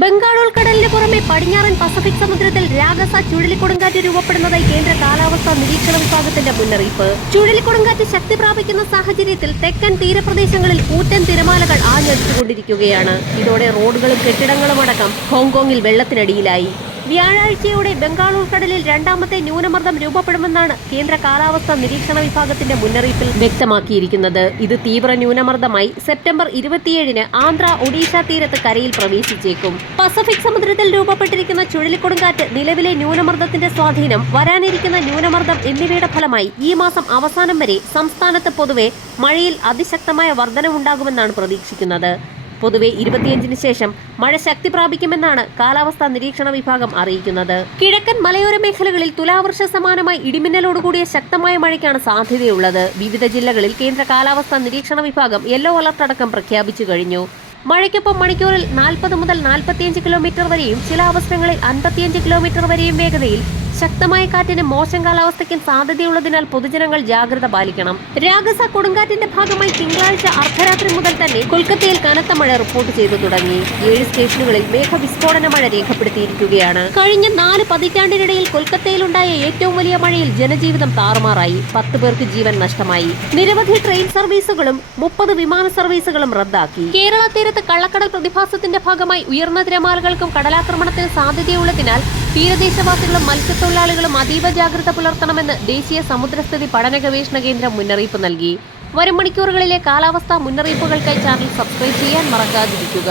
ബംഗാൾ ഉൾക്കടലിന് പുറമെ പടിഞ്ഞാറൻ പസഫിക് സമുദ്രത്തിൽ രാഗസ ചുഴലിക്കൊടുങ്കാറ്റ് രൂപപ്പെടുന്നതായി കേന്ദ്ര കാലാവസ്ഥാ നിരീക്ഷണ വിഭാഗത്തിന്റെ മുന്നറിയിപ്പ്. ചുഴലിക്കൊടുങ്കാറ്റ് ശക്തി പ്രാപിക്കുന്ന സാഹചര്യത്തിൽ തെക്കൻ തീരപ്രദേശങ്ങളിൽ കൂറ്റൻ തിരമാലകൾ ആഞ്ഞടിച്ചുകൊണ്ടിരിക്കുകയാണ്. ഇതോടെ റോഡുകളും കെട്ടിടങ്ങളും അടക്കം ഹോങ്കോങ്ങിൽ വെള്ളത്തിനടിയിലായി. വ്യാഴാഴ്ചയോടെ ബംഗാൾ ഉൾക്കടലിൽ രണ്ടാമത്തെ ന്യൂനമർദ്ദം രൂപപ്പെടുമെന്നാണ് കേന്ദ്ര കാലാവസ്ഥാ നിരീക്ഷണ വിഭാഗത്തിന്റെ മുന്നറിയിപ്പിൽ വ്യക്തമാക്കിയിരിക്കുന്നത്. ഇത് തീവ്ര ന്യൂനമർദ്ദമായി സെപ്റ്റംബർ 27-ന് ആന്ധ്ര ഒഡീഷ തീരത്ത് കരയിൽ പ്രവേശിച്ചേക്കും. പസഫിക് സമുദ്രത്തിൽ രൂപപ്പെട്ടിരിക്കുന്ന ചുഴലിക്കൊടുങ്കാറ്റ്, നിലവിലെ ന്യൂനമർദ്ദത്തിന്റെ സ്വാധീനം, വരാനിരിക്കുന്ന ന്യൂനമർദ്ദം എന്നിവയുടെ ഫലമായി ഈ മാസം അവസാനം വരെ സംസ്ഥാനത്ത് പൊതുവെ മഴയിൽ അതിശക്തമായ വർധനവുണ്ടാകുമെന്നാണ് പ്രതീക്ഷിക്കുന്നത്. പൊതുവെ 25-ന് ശേഷം മഴ ശക്തി പ്രാപിക്കുമെന്നാണ് കാലാവസ്ഥാ നിരീക്ഷണ വിഭാഗം അറിയിക്കുന്നത്. കിഴക്കൻ മലയോര മേഖലകളിൽ തുലാവർഷ സമാനമായി ഇടിമിന്നലോടുകൂടിയ ശക്തമായ മഴയ്ക്കാണ് സാധ്യതയുള്ളത്. വിവിധ ജില്ലകളിൽ കേന്ദ്ര കാലാവസ്ഥാ നിരീക്ഷണ വിഭാഗം യെല്ലോ അലർട്ട് അടക്കം പ്രഖ്യാപിച്ചു കഴിഞ്ഞു. മഴയ്ക്കൊപ്പം മണിക്കൂറിൽ 40 മുതൽ 45 കിലോമീറ്റർ വരെയും ചില അവസരങ്ങളിൽ 55 കിലോമീറ്റർ വരെയും വേഗതയിൽ ശക്തമായ കാറ്റിന് മോശം കാലാവസ്ഥയ്ക്കും സാധ്യതയുള്ളതിനാൽ പൊതുജനങ്ങൾ ജാഗ്രത പാലിക്കണം. രാഗസ കൊടുങ്കാറ്റിന്റെ ഭാഗമായി തിങ്കളാഴ്ച അർദ്ധരാത്രി മുതൽ തന്നെ കൊൽക്കത്തയിൽ കനത്ത മഴ റിപ്പോർട്ട് ചെയ്തു തുടങ്ങി. 7 സ്റ്റേഷനുകളിൽ മേഘവിസ്ഫോടന മഴ രേഖപ്പെടുത്തിയിരിക്കുകയാണ്. കഴിഞ്ഞ 4 പതിറ്റാണ്ടിനിടയിൽ കൊൽക്കത്തയിലുണ്ടായ ഏറ്റവും വലിയ മഴയിൽ ജനജീവിതം താറുമാറായി. 10 പേർക്ക് ജീവൻ നഷ്ടമായി. നിരവധി ട്രെയിൻ സർവീസുകളും 30 വിമാന സർവീസുകളും റദ്ദാക്കി. കേരള തീരത്ത് കള്ളക്കടൽ പ്രതിഭാസത്തിന്റെ ഭാഗമായി ഉയർന്ന തിരമാലകൾക്കും കടലാക്രമണത്തിന് സാധ്യതയുള്ളതിനാൽ തീരദേശവാസികളും മത്സ്യത്തൊഴിലാളികളും അതീവ ജാഗ്രത പുലർത്തണമെന്ന് ദേശീയ സമുദ്രസ്ഥിതി പഠന ഗവേഷണ കേന്ദ്രം മുന്നറിയിപ്പ് നൽകി. വരും മണിക്കൂറുകളിലെ കാലാവസ്ഥാ മുന്നറിയിപ്പുകൾക്കായി ചാനൽ സബ്സ്ക്രൈബ് ചെയ്യാൻ മറക്കാതിരിക്കുക.